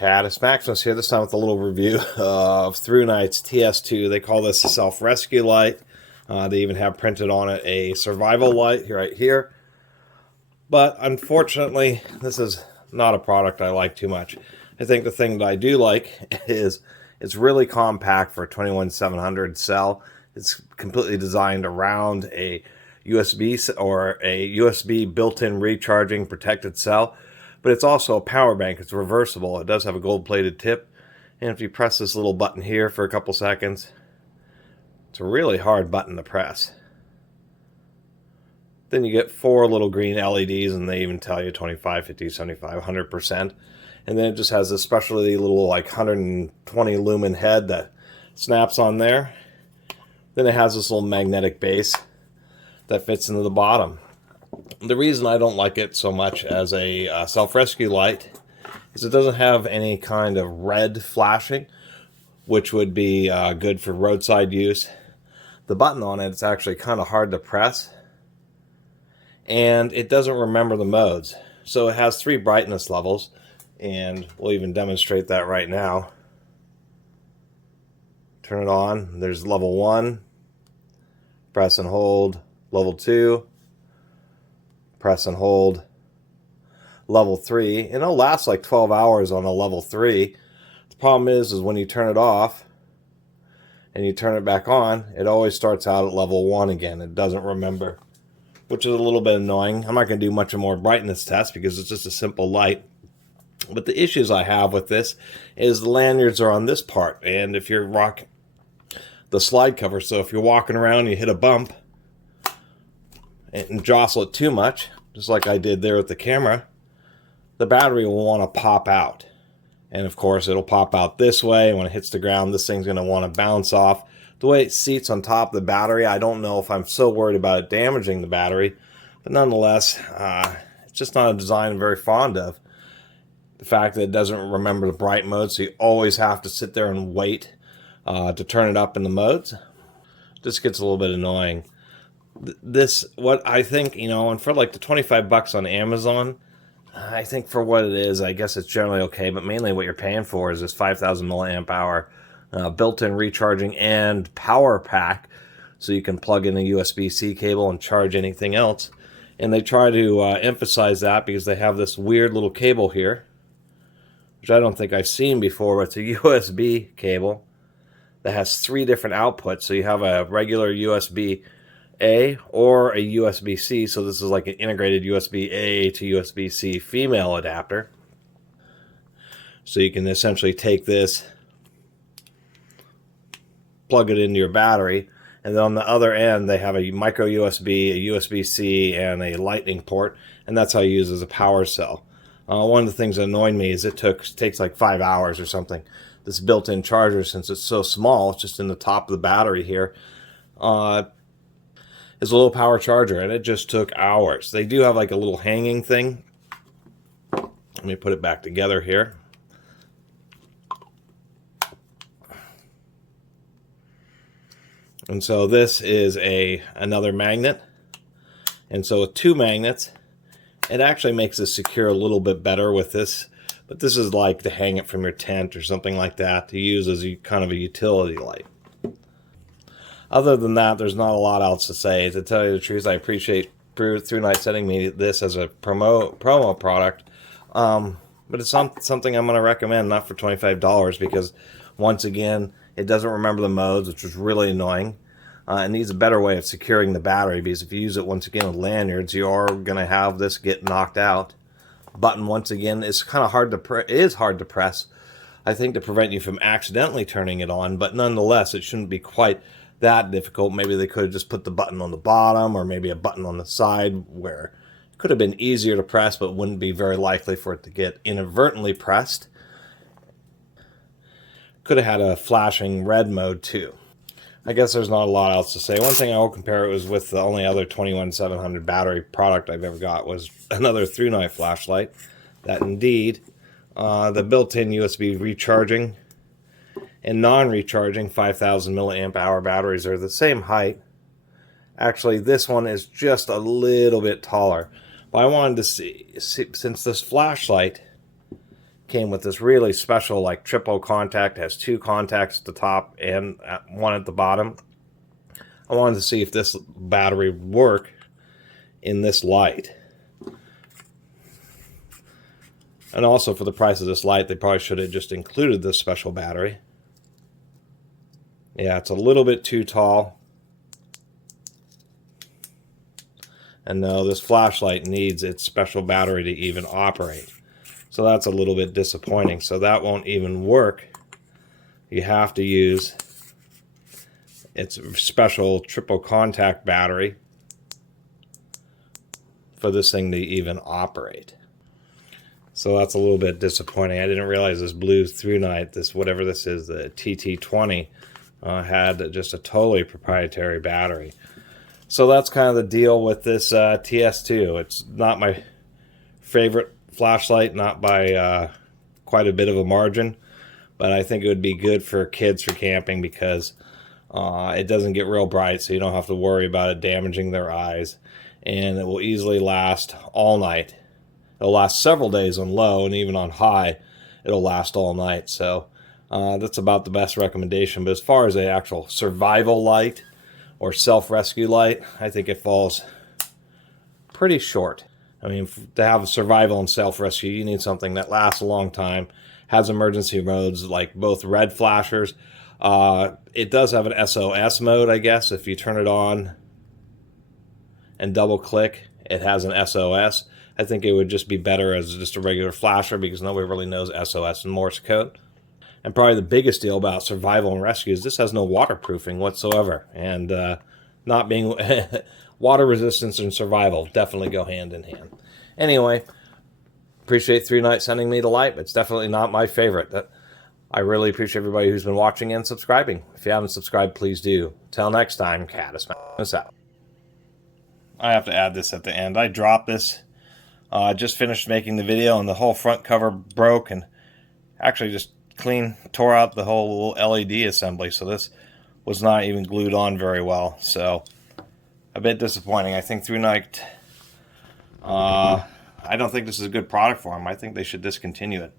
Catus. Maximus here, this time with a little review of ThruNite's TS2. They call this a self-rescue light. They even have printed on it a survival light right here. But unfortunately, this is not a product I like too much. I think the thing that I do like is it's really compact for a 21700 cell. It's completely designed around a USB or a USB built-in recharging protected cell. But it's also a power bank. It's reversible. It does have a gold-plated tip. And if you press this little button here for a couple seconds, it's a really hard button to press. Then you get 4 little green LEDs, and they even tell you 25, 50, 75, 100%. And then it just has this specialty little like 120 lumen head that snaps on there. Then it has this little magnetic base that fits into the bottom. The reason I don't like it so much as a self-rescue light is it doesn't have any kind of red flashing, which would be good for roadside use. The button on it's actually kind of hard to press, and it doesn't remember the modes. So it has 3 brightness levels, and we'll even demonstrate that right now. Turn it on. There's level 1, press and hold. Level 2, press and hold. Level 3, and it'll last like 12 hours on a level 3. The problem is when you turn it off and you turn it back on, it always starts out at level 1 again. It doesn't remember, which is a little bit annoying. I'm not going to do much more brightness test because it's just a simple light. But the issues I have with this is the lanyards are on this part, and if you're rocking the slide cover, so if you're walking around and you hit a bump and jostle it too much, just like I did there with the camera, the battery will want to pop out. And of course it'll pop out this way. When it hits the ground, this thing's going to want to bounce off. The way it seats on top of the battery, I don't know if I'm so worried about it damaging the battery, but nonetheless, it's just not a design I'm very fond of. The fact that it doesn't remember the bright mode, so you always have to sit there and wait to turn it up in the modes, just gets a little bit annoying. This, what I think, you know, and for like the 25 bucks on Amazon, I think for what it is, I guess it's generally okay, but mainly what you're paying for is this 5,000 milliamp hour built-in recharging and power pack, so you can plug in a USB-C cable and charge anything else. And they try to emphasize that because they have this weird little cable here, which I don't think I've seen before, but it's a USB cable that has 3 different outputs. So you have a regular USB-A or a USB-C, so this is like an integrated USB-A to USB-C female adapter. So you can essentially take this, plug it into your battery, and then on the other end they have a micro USB, a USB-C, and a lightning port, and that's how you use it as a power cell. One of the things that annoyed me is it takes like 5 hours or something. This built-in charger, since it's so small, it's just in the top of the battery here, is a low power charger, and it just took hours. They do have like a little hanging thing. Let me put it back together here. And so this is another magnet. And so with 2 magnets, it actually makes it secure a little bit better with this. But this is like to hang it from your tent or something like that, to use as a kind of a utility light. Other than that, there's not a lot else to say. To tell you the truth, I appreciate ThruNite sending me this as a promo product. But it's something I'm going to recommend, not for $25, because once again, it doesn't remember the modes, which was really annoying. It needs a better way of securing the battery, because if you use it once again with lanyards, you are going to have this get knocked out. Button, once again, is kind of hard to press, I think, to prevent you from accidentally turning it on, but nonetheless, it shouldn't be quite that difficult. Maybe they could have just put the button on the bottom, or maybe a button on the side where it could have been easier to press, but wouldn't be very likely for it to get inadvertently pressed. Could have had a flashing red mode too. I guess there's not a lot else to say. One thing I will compare it was with the only other 21700 battery product I've ever got was another ThruNite flashlight. That indeed, the built-in USB recharging and non-recharging 5,000 milliamp hour batteries are the same height. Actually, this one is just a little bit taller. But I wanted to see since this flashlight came with this really special like triple contact. It has 2 contacts at the top and 1 at the bottom. I wanted to see if this battery would work in this light. And also, for the price of this light, they probably should have just included this special battery. Yeah, it's a little bit too tall. And no, this flashlight needs its special battery to even operate. So that's a little bit disappointing. So that won't even work. You have to use its special triple contact battery for this thing to even operate. So that's a little bit disappointing. I didn't realize this blue ThruNite, this whatever this is, the TT20, had just a totally proprietary battery. So that's kind of the deal with this TS2. It's not my favorite flashlight, not by quite a bit of a margin, but I think it would be good for kids for camping because it doesn't get real bright, so you don't have to worry about it damaging their eyes, and it will easily last all night. It'll last several days on low, and even on high, it'll last all night. So that's about the best recommendation. But as far as the actual survival light or self-rescue light, I think it falls pretty short. I mean, to have survival and self-rescue, you need something that lasts a long time, has emergency modes like both red flashers. It does have an SOS mode, I guess. If you turn it on and double-click, it has an SOS. I think it would just be better as just a regular flasher because nobody really knows SOS and Morse code. And probably the biggest deal about survival and rescue is this has no waterproofing whatsoever. And not being water resistance and survival definitely go hand in hand. Anyway, appreciate ThruNite sending me the light, but it's definitely not my favorite. I really appreciate everybody who's been watching and subscribing. If you haven't subscribed, please do. Till next time, Catus, Maximus out. I have to add this at the end. I dropped this. I just finished making the video and the whole front cover broke and actually just tore out the whole little LED assembly. So this was not even glued on very well. So a bit disappointing. I think ThruNite, I don't think this is a good product for them. I think they should discontinue it.